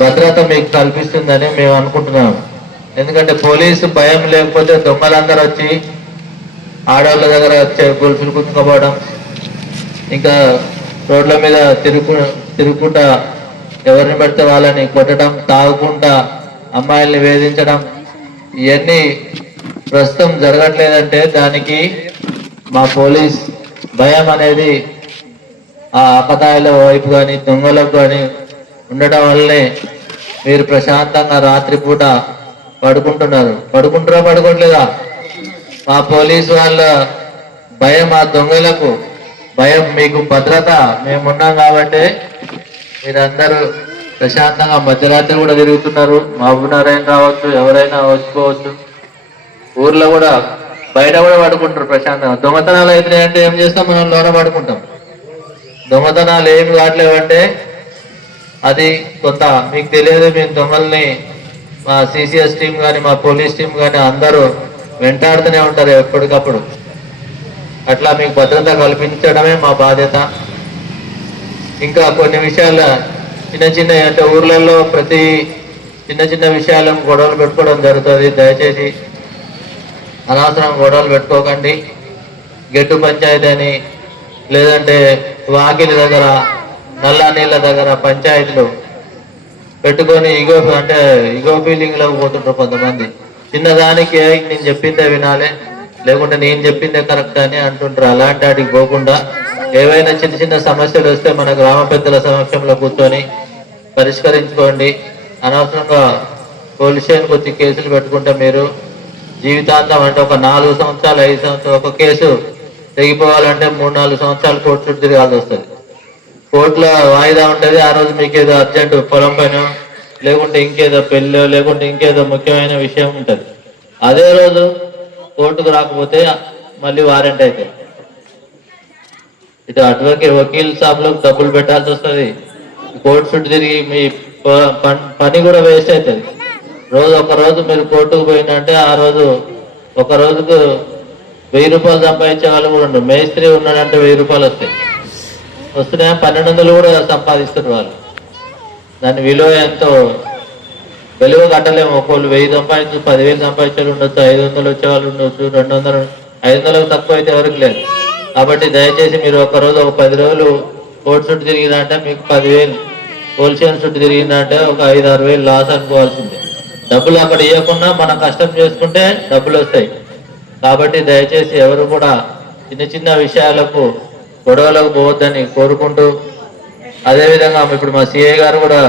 భద్రత మీకు కల్పిస్తుందని మేము అనుకుంటున్నాం ఎందుకంటే పోలీసు భయం లేకపోతే దొంగలందరూ వచ్చి ఆడవాళ్ళ దగ్గర గొలుసులు కుట్టుకోవడం ఇంకా రోడ్ల మీద తిరుగు తిరుగుకుంటా ఎవరిని పడితే వాళ్ళని కొట్టడం తాగుకుంటా అమ్మాయిల్ని వేధించడం ఇవన్నీ ప్రస్తుతం జరగట్లేదంటే దానికి మా పోలీస్ భయం అనేది ఆ అపదాయాల వైపు కానీ దొంగలకు కానీ ఉండటం వల్లే మీరు ప్రశాంతంగా రాత్రిపూట పడుకుంటున్నారు. పడుకుంటారా పడుకోవట్లేదా? మా పోలీసు వాళ్ళ భయం ఆ దొంగలకు భయం మీకు భద్రత. మేమున్నాం కాబట్టి మీరందరూ ప్రశాంతంగా మధ్యరాత్రి కూడా తిరుగుతున్నారు. మహబూబ్నారాయణ రావచ్చు ఎవరైనా వచ్చుకోవచ్చు ఊర్లో కూడా బయట కూడా పడుకుంటారు ప్రశాంతంగా. దొంగతనాలు అయితే అంటే ఏం చేస్తాం? మనం లోన పడుకుంటాం. దొంగతనాలు ఏమి కావట్లేవంటే అది కొంత మీకు తెలియదు మేము దొంగల్ని మా సిసిఎస్ టీం కానీ మా పోలీస్ టీం కానీ అందరూ వెంటాడుతూనే ఉంటారు ఎప్పటికప్పుడు. అట్లా మీకు భద్రత కల్పించడమే మా బాధ్యత. ఇంకా కొన్ని విషయాల చిన్న చిన్న అంటే ఊర్లలో ప్రతి చిన్న చిన్న విషయాలను గొడవలు పెట్టుకోవడం జరుగుతుంది. దయచేసి అనవసరం గొడవలు పెట్టుకోకండి. గెట్టు పంచాయతీ అని లేదంటే వాకిలి దగ్గర నల్లా నీళ్ళ దగ్గర పంచాయతీలు పెట్టుకొని ఇగో అంటే ఇగో ఫీలింగ్లో పోతుంటారు కొంతమంది. చిన్నదానికి నేను చెప్పిందే వినాలి లేకుంటే నేను చెప్పిందే కరెక్ట్ అని అంటుంటారు అలాంటి వాటికి పోకుండా ఏవైనా చిన్న చిన్న సమస్యలు వస్తే మన గ్రామ పెద్దల సమక్షంలో కూర్చొని పరిష్కరించుకోండి. అనవసరంగా పోలీస్ స్టేషన్కి వచ్చి కేసులు పెట్టుకుంటే మీరు జీవితాంతం అంటే ఒక నాలుగు సంవత్సరాలు ఐదు సంవత్సరాలు ఒక కేసు తెగిపోవాలంటే మూడు నాలుగు సంవత్సరాలు కోర్టు చుట్టూ తిరగాల్సి వస్తుంది. కోర్టులో వాయిదా ఉంటుంది ఆ రోజు మీకు ఏదో అర్జెంట్ పొలం పైన లేకుంటే ఇంకేదో పెళ్ళో లేకుంటే ఇంకేదో ముఖ్యమైన విషయం ఉంటుంది. అదే రోజు కోర్టుకు రాకపోతే మళ్ళీ వారెంట్ అయితే. ఇటు అడ్వకేట్ వకీల్ షాప్లో డబ్బులు పెట్టాల్సి వస్తుంది. కోర్టు చుట్టూ తిరిగి మీ ప- పని కూడా వేస్ట్ అవుతుంది రోజు ఒక రోజు మీరు కోర్టుకు పోయిందంటే ఆ రోజు ఒక రోజుకు వెయ్యి రూపాయలు సంపాదించే వాళ్ళు కూడా ఉండరు మేస్త్రి ఉన్నాడంటే వెయ్యి రూపాయలు వస్తాయి. వస్తున్నాయి పన్నెండు వందలు కూడా సంపాదిస్తున్నారు వాళ్ళు. దాని విలువ ఎంతో. వెలువ కట్టలేము. ఒకళ్ళు వెయ్యి సంపాదించు పదివేలు సంపాదించాలి ఉండొచ్చు ఐదు వందలు వచ్చే వాళ్ళు ఉండొచ్చు రెండు వందలు ఐదు వందలకు తక్కువ అయితే ఎవరికి లేదు. కాబట్టి దయచేసి మీరు ఒక రోజు ఒక పది రోజులు కోర్టు చుట్టూ తిరిగిందంటే మీకు పదివేలు హోల్సేల్ చుట్టూ తిరిగిందంటే ఒక ఐదు ఆరు వేలు లాస్ అనుకోవాల్సిందే. డబ్బులు అక్కడ ఇవ్వకుండా మనం కష్టం చేసుకుంటే డబ్బులు వస్తాయి. కాబట్టి దయచేసి ఎవరు కూడా చిన్న చిన్న విషయాలకు గొడవలకు పోవద్దని కోరుకుంటూ అదేవిధంగా ఇప్పుడు మా సిఐ గారు కూడా